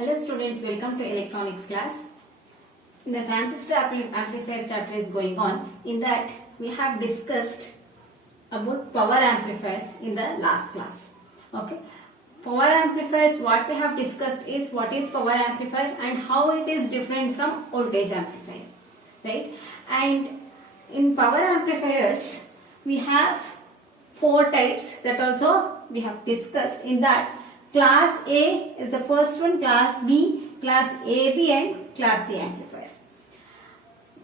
Hello students, welcome to electronics class. In the transistor amplifier chapter is going on. In that we have discussed about power amplifiers in the last class. Okay. Power amplifiers, what we have discussed is what is power amplifier and how it is different from voltage amplifier. Right. And in power amplifiers we have four types that also we have discussed. In that class A is the first one, class B, class AB and class C amplifiers.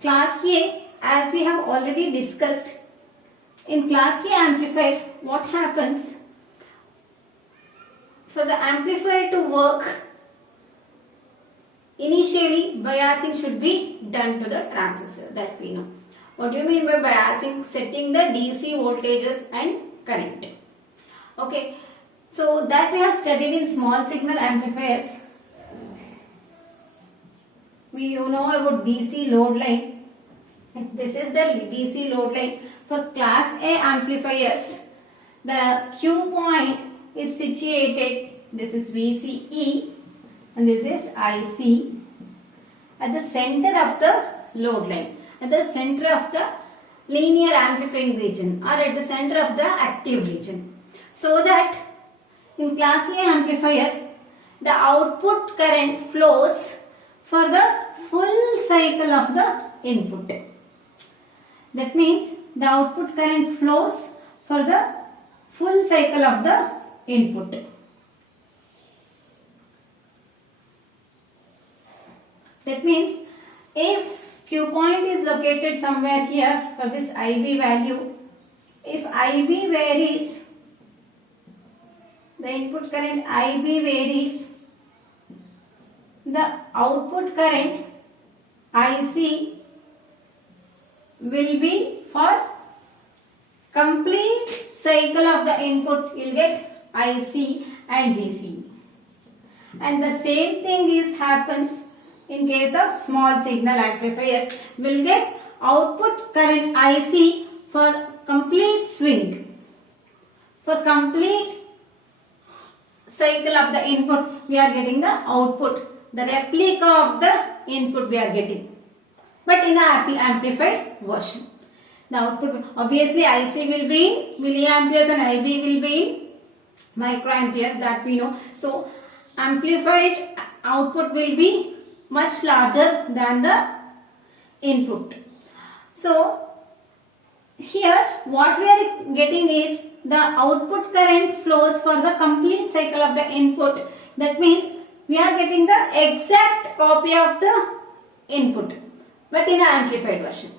Class A, as we have already discussed, in class A amplifier what happens, for the amplifier to work, initially biasing should be done to the transistor, that we know. What do you mean by biasing? Setting the DC voltages and current. Okay. So that we have studied in small signal amplifiers. You know about DC load line. This is the DC load line. For class A amplifiers, the Q point is situated, this is VCE and this is IC, at the center of the load line, at the center of the linear amplifying region or at the center of the active region. So that in class A amplifier, the output current flows for the full cycle of the input. That means the output current flows for the full cycle of the input. That means if Q point is located somewhere here for this IB value, if IB varies, the input current IB varies, the output current IC will be for complete cycle of the input, you will get IC and VC. And the same thing happens in case of small signal amplifiers. We will get output current IC for complete swing, for complete cycle of the input we are getting the output, the replica of the input we are getting, but in the amplified version. The output, obviously IC will be in milliamperes and IB will be in microamperes, that we know. So amplified output will be much larger than the input. So here what we are getting is the output current flows for the complete cycle of the input. That means we are getting the exact copy of the input, but in the amplified version.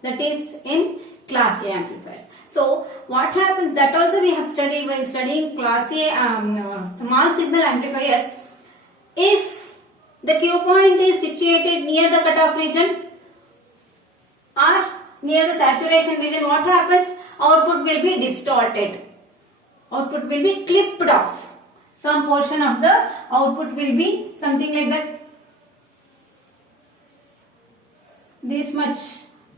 That is in class A amplifiers. So what happens, that also we have studied while studying class A small signal amplifiers. If the Q point is situated near the cutoff region or near the saturation region, what happens? Output will be distorted. Output will be clipped off. Some portion of the output will be something like that. This much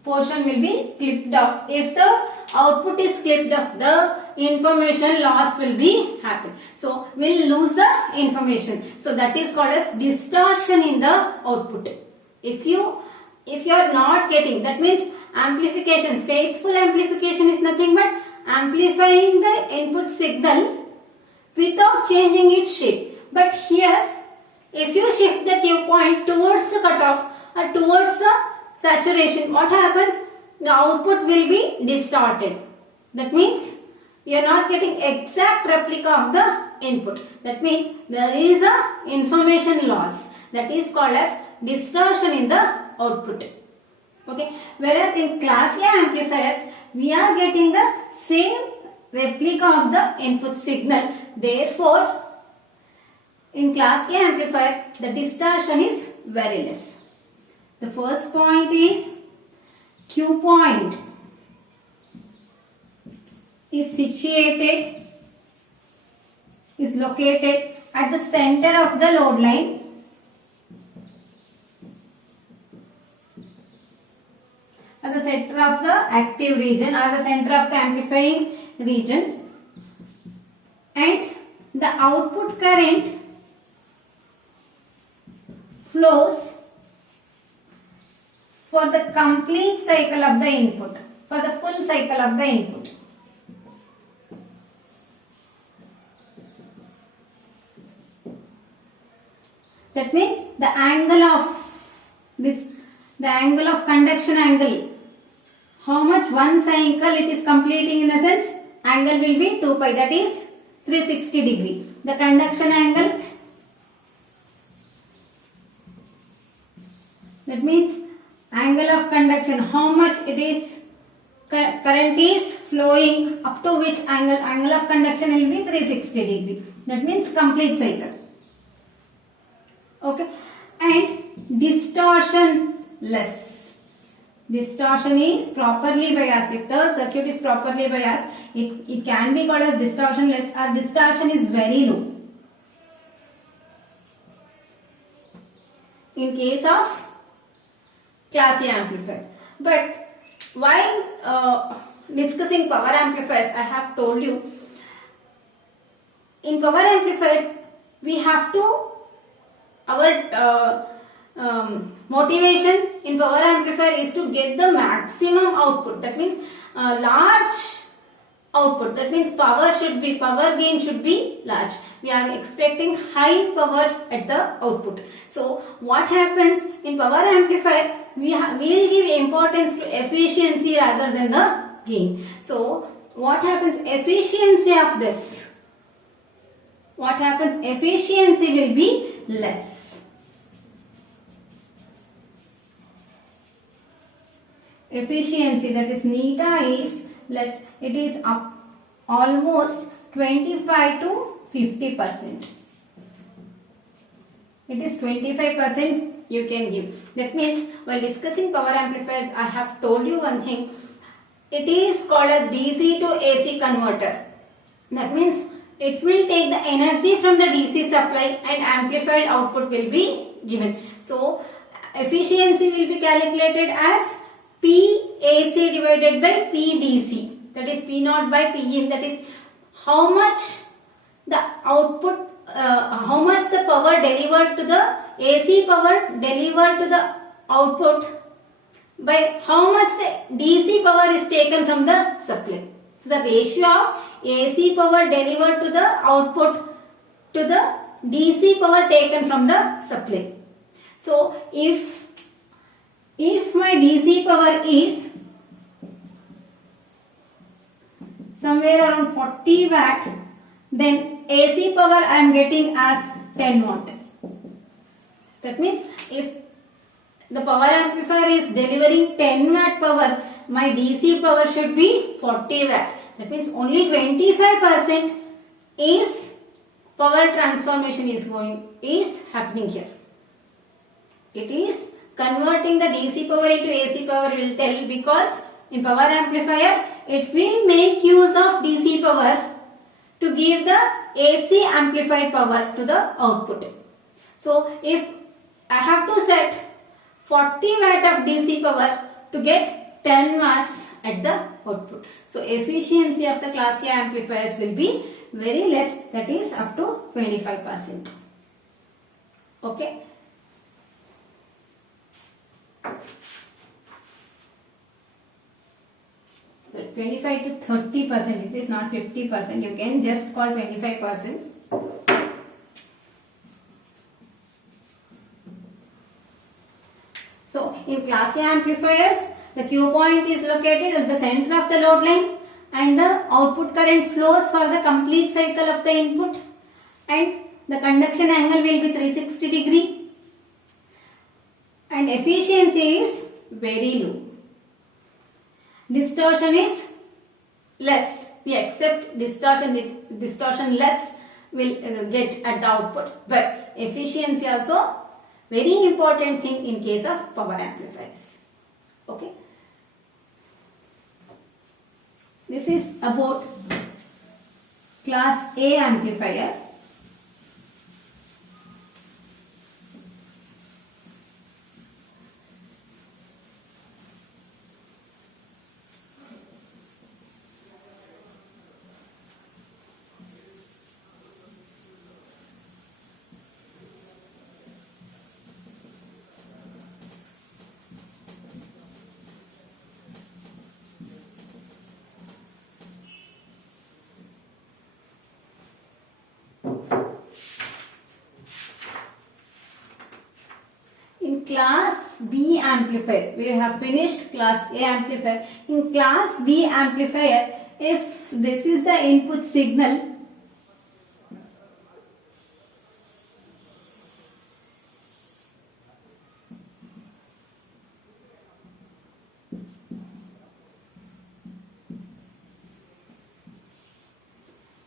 portion will be clipped off. If the output is clipped off, the information loss will be happen. So we will lose the information. So that is called as distortion in the output. If you are not getting, that means amplification, faithful amplification is nothing but amplifying the input signal without changing its shape. But here, if you shift the Q point towards the cutoff or towards the saturation, what happens? The output will be distorted. That means you are not getting exact replica of the input. That means there is a information loss. That is called as distortion in the output. Okay. Whereas in class A amplifiers, we are getting the same replica of the input signal. Therefore, in class A amplifier, the distortion is very less. The first point is Q point is situated, is located at the center of the load line. At the center of the active region or the center of the amplifying region, and the output current flows for the complete cycle of the input, for the full cycle of the input. That means the angle of this, the angle of conduction angle, how much one cycle it is completing, in the sense angle will be 2 pi, that is 360 degree. The conduction angle, that means angle of conduction, how much it is, current is flowing, up to which angle of conduction will be 360 degree. That means complete cycle. Okay, and distortion less. Distortion is properly biased. If the circuit is properly biased, it can be called as distortion less, or distortion is very low. In case of class A amplifier. But while discussing power amplifiers, I have told you, in power amplifiers we have to, our motivation in power amplifier is to get the maximum output. That means large output. That means power gain should be large. We are expecting high power at the output. So what happens in power amplifier, we will give importance to efficiency rather than the gain. So what happens, efficiency of this, what happens, efficiency will be less. Efficiency, that is neta, is less. It is up almost 25 to 50%. It is 25% you can give. That means while discussing power amplifiers, I have told you one thing. It is called as DC to AC converter. That means it will take the energy from the DC supply and amplified output will be given. So efficiency will be calculated as PAC divided by PDC. That is P naught by Pin. That is how much the output, how much the power delivered to the AC power delivered to the output by how much the DC power is taken from the supply. So the ratio of AC power delivered to the output to the DC power taken from the supply. So if my DC power is somewhere around 40 watt, then AC power I am getting as 10 watt. That means if the power amplifier is delivering 10 watt power, my DC power should be 40 watt. That means only 25% is power transformation is happening here. It is converting the DC power into AC power, will tell, because in power amplifier it will make use of DC power to give the AC amplified power to the output. So if I have to set 40 watt of DC power to get 10 watts at the output. So efficiency of the class A amplifiers will be very less, that is up to 25%. Okay. So 25 to 30%, it is not 50%, you can just call 25%. So in class A amplifiers, the Q point is located at the center of the load line and the output current flows for the complete cycle of the input, and the conduction angle will be 360 degree, and efficiency is very low. Distortion is less. We accept distortion less will get at the output, but efficiency also very important thing in case of power amplifiers. Okay. This is about class A amplifier. in class B amplifier, we have finished class A amplifier. In class B amplifier, if this is the input signal,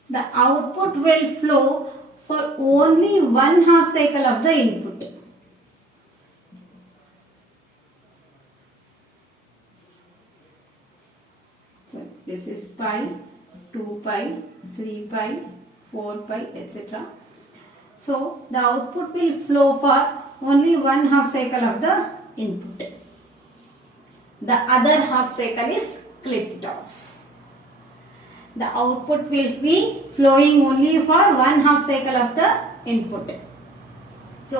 the output will flow for only 1/2 cycle of the input. So this is pi, 2 pi, 3 pi, 4 pi, etc. So the output will flow for only 1/2 cycle of the input. The other half cycle is clipped off. The output will be flowing only for 1/2 cycle of the input. So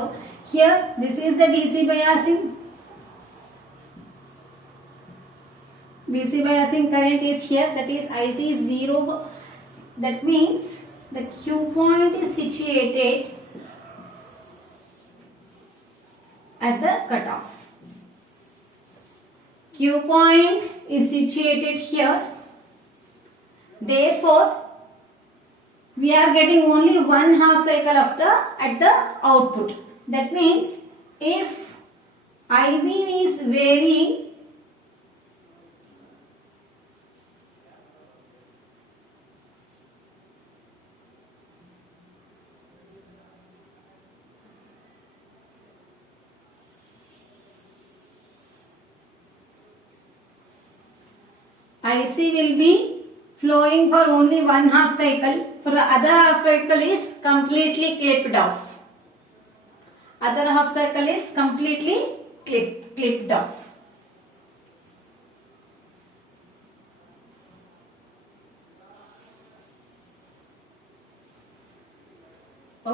here this is the DC biasing. DC biasing current is here, that is IC 0. That means the Q point is situated at the cutoff. Q point is situated here. Therefore, we are getting only 1/2 cycle of at the output. That means if IB is varying, IC will be flowing for only 1/2 cycle. For the other half cycle is completely clipped off. Other half cycle is completely clipped off.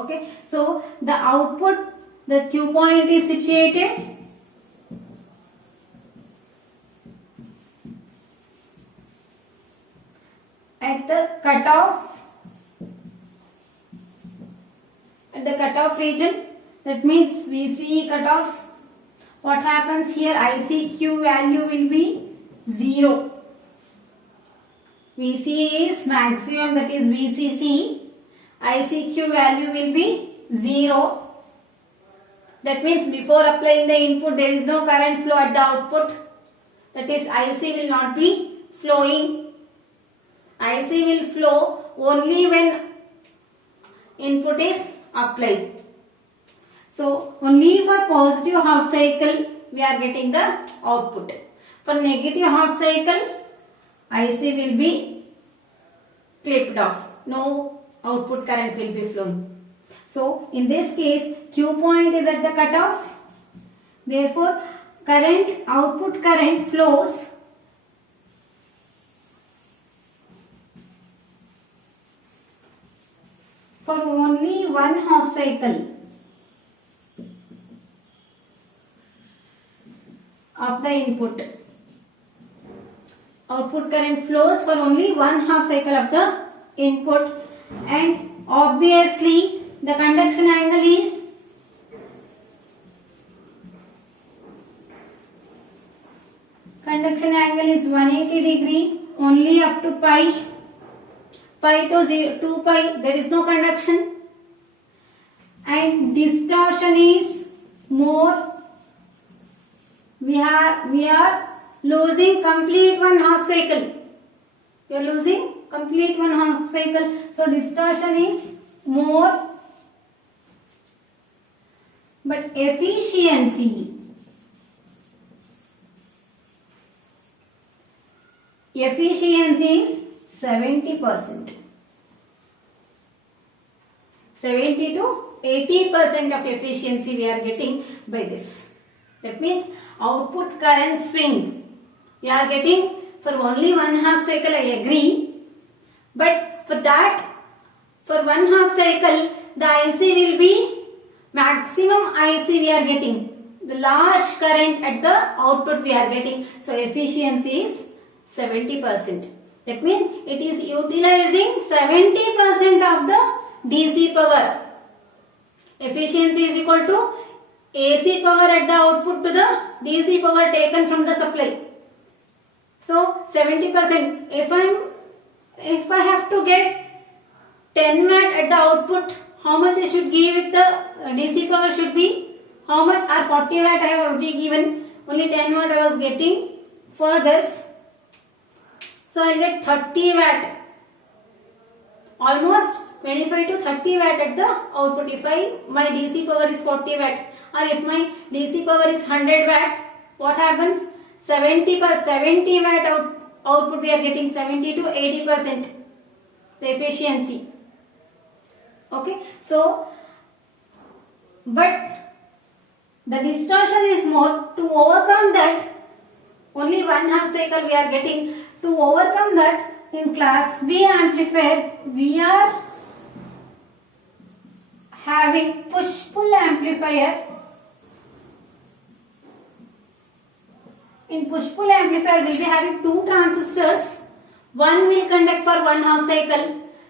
Okay, so the output, the Q point is situated at the cutoff region. That means VCE cutoff. What happens here? ICQ value will be 0. VCE is maximum, that is VCC. ICQ value will be 0. That means before applying the input there is no current flow at the output. That is IC will not be flowing. IC will flow only when input is applied. So only for positive half cycle we are getting the output. For negative half cycle, IC will be clipped off. No output current will be flowing. So in this case, Q point is at the cutoff. Therefore, output current flows for only 1/2 cycle of the input. Output current flows for only 1/2 cycle of the input, and obviously the conduction angle is conduction angle is 180 degree only up to pi to 2 pi there is no conduction, and distortion is more. We are losing complete 1/2 cycle. We are losing complete 1/2 cycle. So distortion is more, but efficiency is 70%. 70 to 80% of efficiency we are getting by this. That means output current swing we are getting for only 1/2 cycle, I agree. But for that, for 1/2 cycle, the IC will be maximum IC we are getting. The large current at the output we are getting. So efficiency is 70%. That means it is utilizing 70% of the DC power. Efficiency is equal to AC power at the output to the DC power taken from the supply. So 70%. If I have to get 10 watt at the output, how much I should give it the DC power should be? How much? Or 40 watt I have already given. Only 10 watt I was getting for this. So I'll get 30 watt. Almost 25 to 30 watt at the output. If my DC power is 40 watt, or if my DC power is 100 watt, what happens? 70 watt output we are getting, 70 to 80% the efficiency. Okay, so but the distortion is more. To overcome that, only 1/2 cycle we are getting. To overcome that, in class B amplifier we are having push-pull amplifier. In push-pull amplifier, we will be having two transistors. One will conduct for 1/2 cycle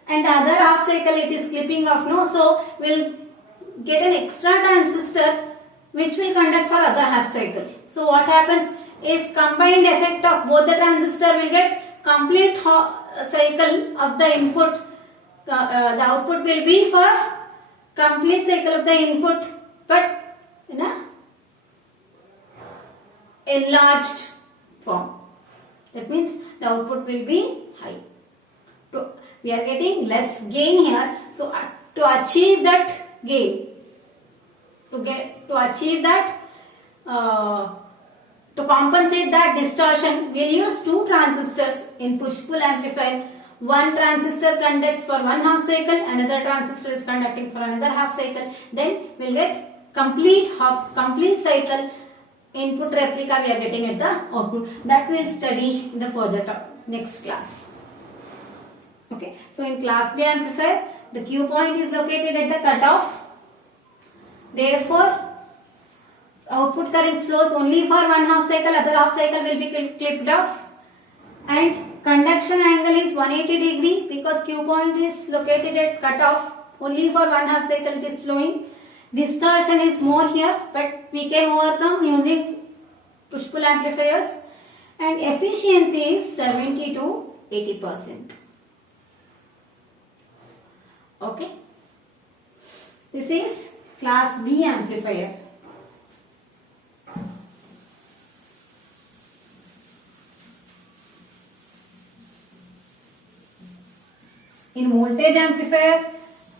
and the other half cycle it is clipping off. No, so we'll get an extra transistor which will conduct for other half cycle. So what happens? If combined effect of both the transistor will get complete cycle of the input, the output will be for complete cycle of the input, but in a enlarged form. That means the output will be high. So we are getting less gain here. So to achieve that gain, to compensate that distortion, we'll use two transistors in push-pull amplifier. One transistor conducts for 1/2 cycle, another transistor is conducting for another half cycle. Then we'll get complete cycle input replica we are getting at the output. That we'll study in the further next class. Okay, so in class B amplifier, the Q point is located at the cutoff. Therefore, output current flows only for 1/2 cycle, other half cycle will be clipped off, and conduction angle is 180 degree because Q point is located at cutoff. Only for 1/2 cycle it is flowing. Distortion is more here, but we can overcome using push-pull amplifiers, and efficiency is 70 to 80%. Okay, this is class B amplifier. In voltage amplifier,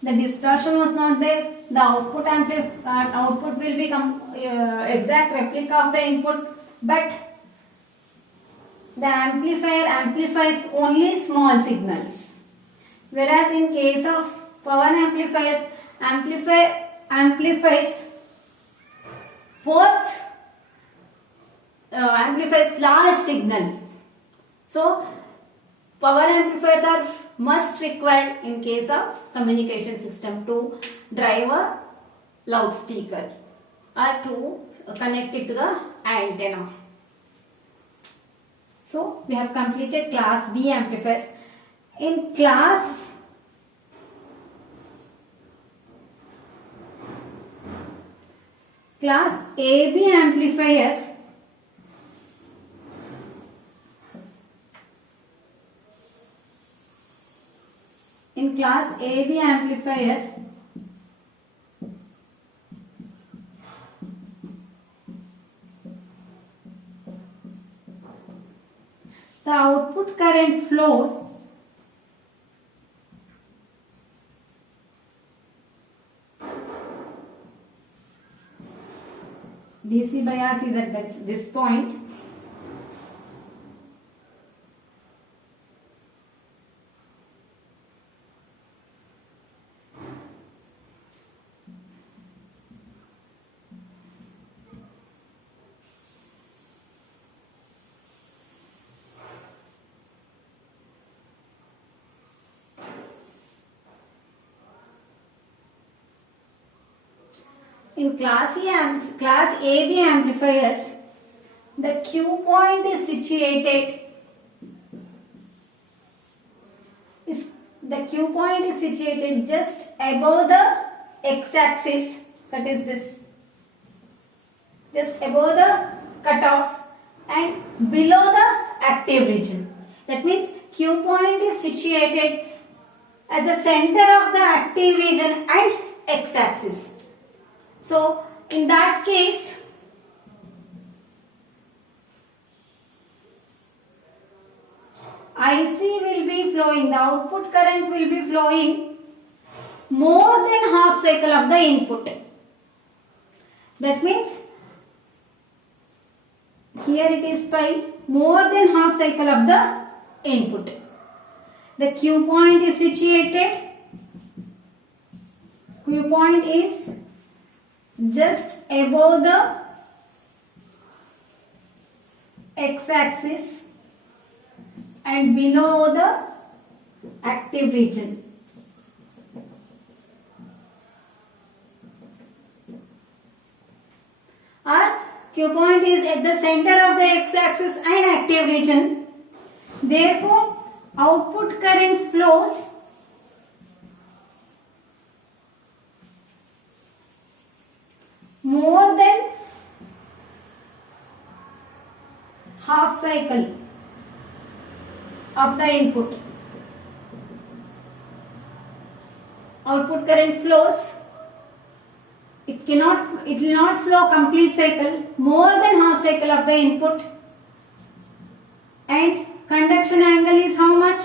the distortion was not there. The output will become exact replica of the input, but the amplifier amplifies only small signals. Whereas in case of power amplifiers, amplifies both amplifies large signals. So power amplifiers are must required in case of communication system to drive a loudspeaker or to connect it to the antenna. So we have completed class B amplifiers. In class AB amplifier, in class AB amplifier, the output current flows DC bias is at this point. In class AB amplifiers, the Q point is situated just above the x-axis, that is this. just above the cutoff and below the active region. That means Q point is situated at the center of the active region and x-axis. So in that case, IC will be flowing, the output current will be flowing more than half cycle of the input. That means here it is pi, more than half cycle of the input. The Q point is situated, Q point is just above the x-axis and below the active region. Or Q point is at the center of the x-axis and active region. Therefore, output current flows more than half cycle of the input. Output current flows, it will not flow complete cycle, more than half cycle of the input, and conduction angle is how much?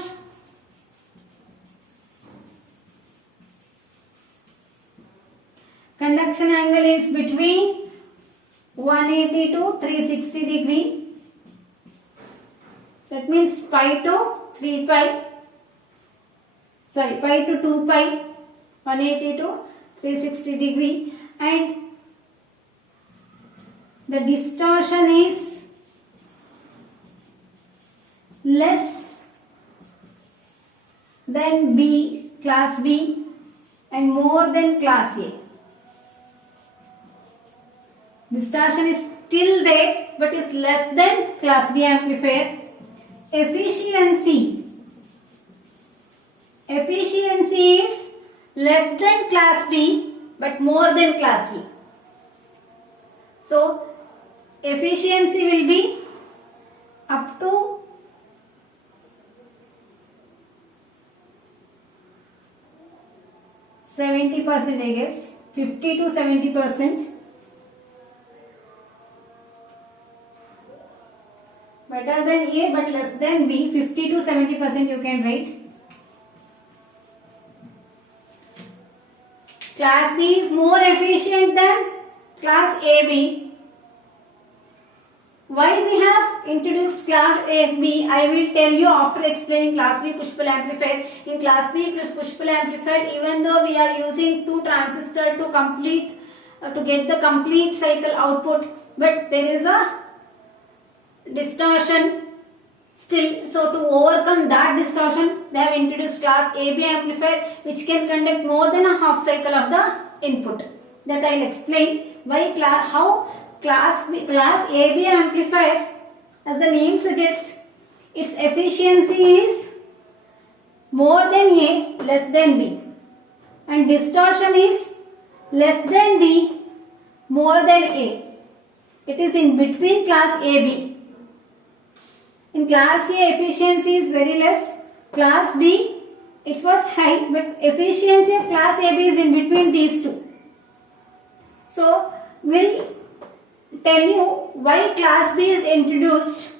Conduction angle is between 180 to 360 degree. That means pi to 3 pi. Sorry, pi to 2 pi. 180 to 360 degree. And the distortion is less than B, class B, and more than class A. Distortion is still there but is less than class B amplifier. Efficiency is less than class B but more than class A. So efficiency will be up to 70%, I guess, 50 to 70%. Better than A but less than B, 50 to 70% you can write. Class B is more efficient than class AB. Why we have introduced class AB, I will tell you after explaining class B push-pull amplifier. In class B push-pull amplifier, even though we are using 2 transistors to get the complete cycle output, but there is a distortion still. So to overcome that distortion, they have introduced class AB amplifier which can conduct more than a half cycle of the input. That I will explain why how class AB amplifier, as the name suggests, its efficiency is more than A, less than B, and distortion is less than B, more than A. It is in between class AB. In class A, efficiency is very less. Class B, it was high, but efficiency of class AB is in between these two. So, we'll tell you why class B is introduced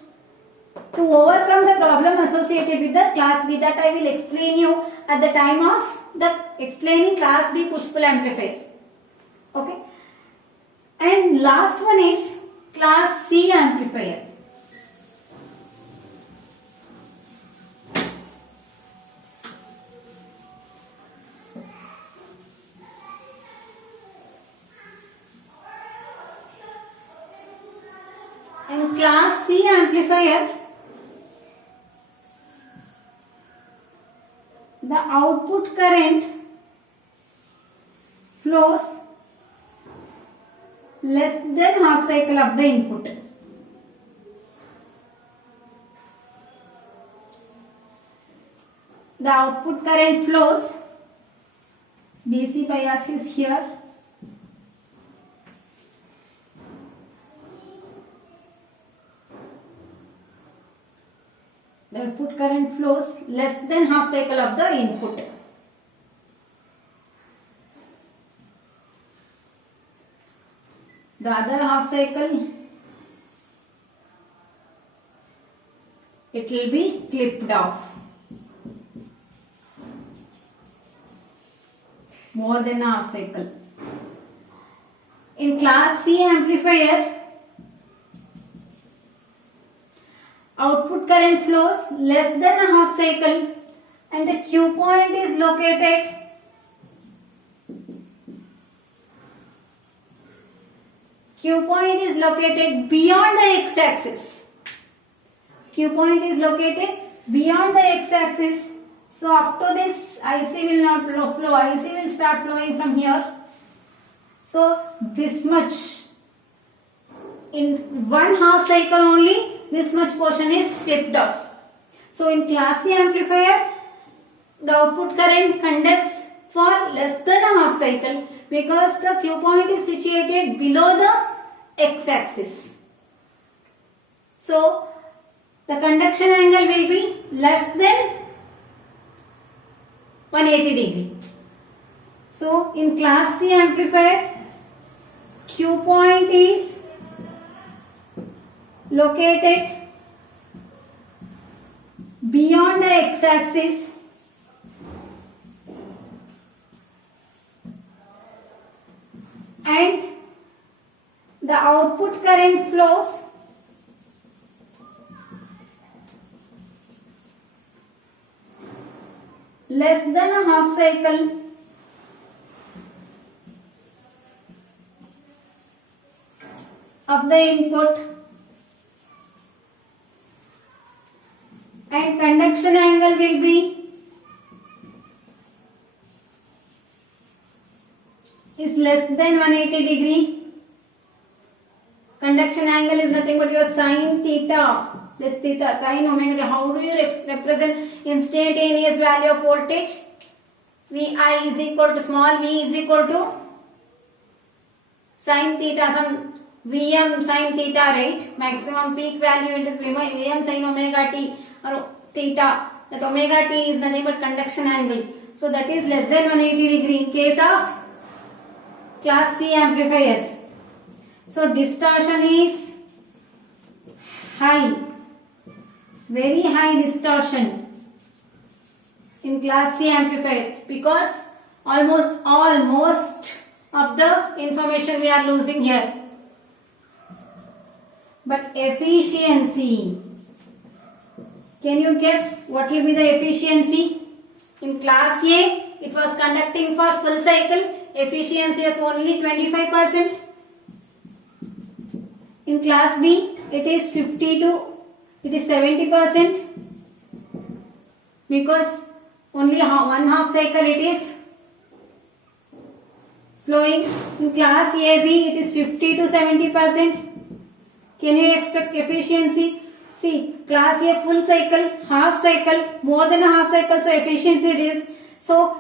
to overcome the problem associated with the class B. That I will explain you at the time of the explaining class B push-pull amplifier. Okay. And last one is class C amplifier. In class C amplifier, the output current flows less than half cycle of the input. The output current flows, DC bias is here, The output current flows less than half cycle of the input. The other half cycle, it will be clipped off. More than a half cycle. In class C amplifier, output current flows less than a half cycle and the Q point is located beyond the x-axis. Q point is located beyond the x-axis. So up to this IC will not flow. IC will start flowing from here. So this much, in one half cycle only, this much portion is clipped off. So in class C amplifier, the output current conducts for less than a half cycle because the Q point is situated below the x-axis. So the conduction angle will be less than 180 degree. So in class C amplifier, Q point is located beyond the x-axis and the output current flows less than a half cycle of the input and conduction angle will be is less than 180 degree. Conduction angle is nothing but your sine theta. This theta, sine omega. How do you represent instantaneous value of voltage? Vi is equal to small v is equal to sine theta, some Vm sine theta, right? Maximum peak value into Vm sine omega t or theta. That omega t is nothing but conduction angle. So that is less than 180 degree in case of class C amplifiers. So distortion is high, very high distortion in class C amplifier because almost of the information we are losing here. But efficiency, can you guess what will be the efficiency? In class A, it was conducting for full cycle, efficiency is only 25%. In class B, it is 70% because only one half cycle it is flowing. In class AB, it is 50 to 70%. Can you expect efficiency? See, class A full cycle, half cycle, more than a half cycle, so efficiency it is. So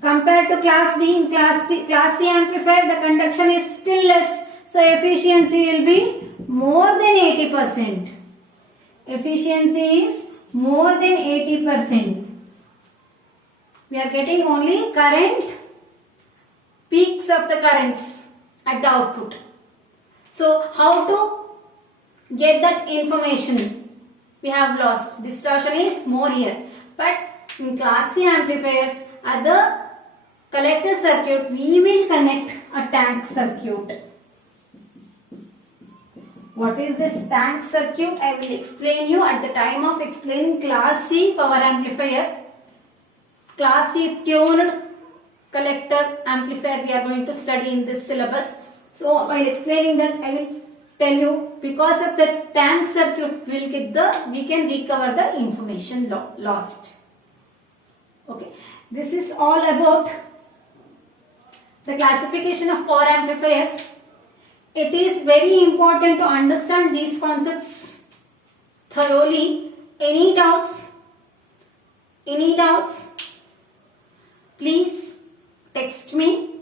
compared to class D, in class C amplifier, the conduction is still less. So efficiency will be more than 80%. Efficiency is more than 80%. We are getting only current, peaks of the currents at the output. So how to get that information? We have lost. Distortion is more here. But in class C amplifiers, at the collector circuit, we will connect a tank circuit. What is this tank circuit? I will explain you at the time of explaining class C power amplifier. Class C tuned collector amplifier we are going to study in this syllabus. So while explaining that, I will tell you because of the tank circuit we can recover the information lost. Okay, this is all about the classification of power amplifiers. It is very important to understand these concepts thoroughly. Any doubts? Please text me.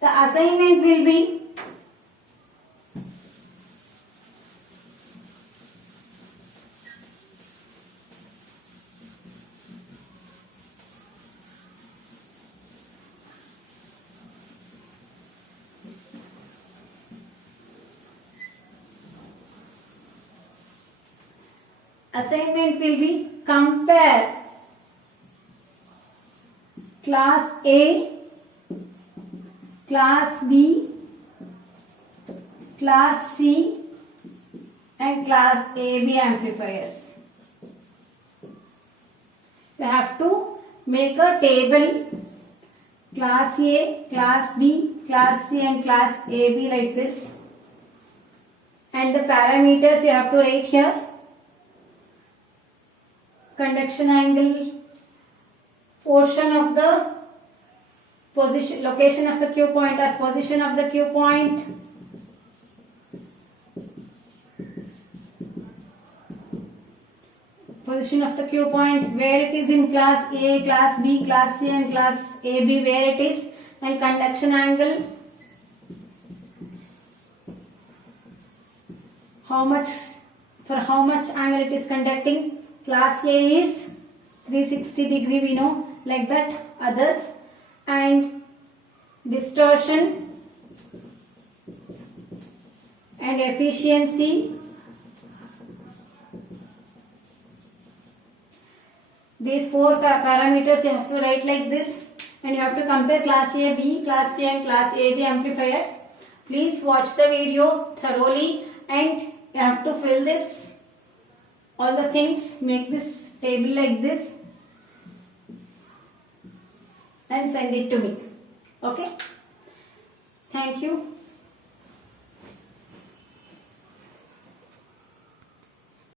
The assignment will be Assignment will be compare class A, class B, class C and class AB amplifiers. You have to make a table class A, class B, class C and class AB like this. And the parameters you have to write here. Conduction angle, portion of the position, location of the Q point or position of the Q point, position of the Q point, where it is in class A, class B, class C and class AB, where it is, and conduction angle, how much angle it is conducting. Class A is 360 degree, we know, like that. Others, and distortion and efficiency. These four parameters you have to write like this, and you have to compare class A, B, class C and class AB amplifiers. Please watch the video thoroughly and you have to fill this, all the things, make this table like this and send it to me. Okay? Thank you.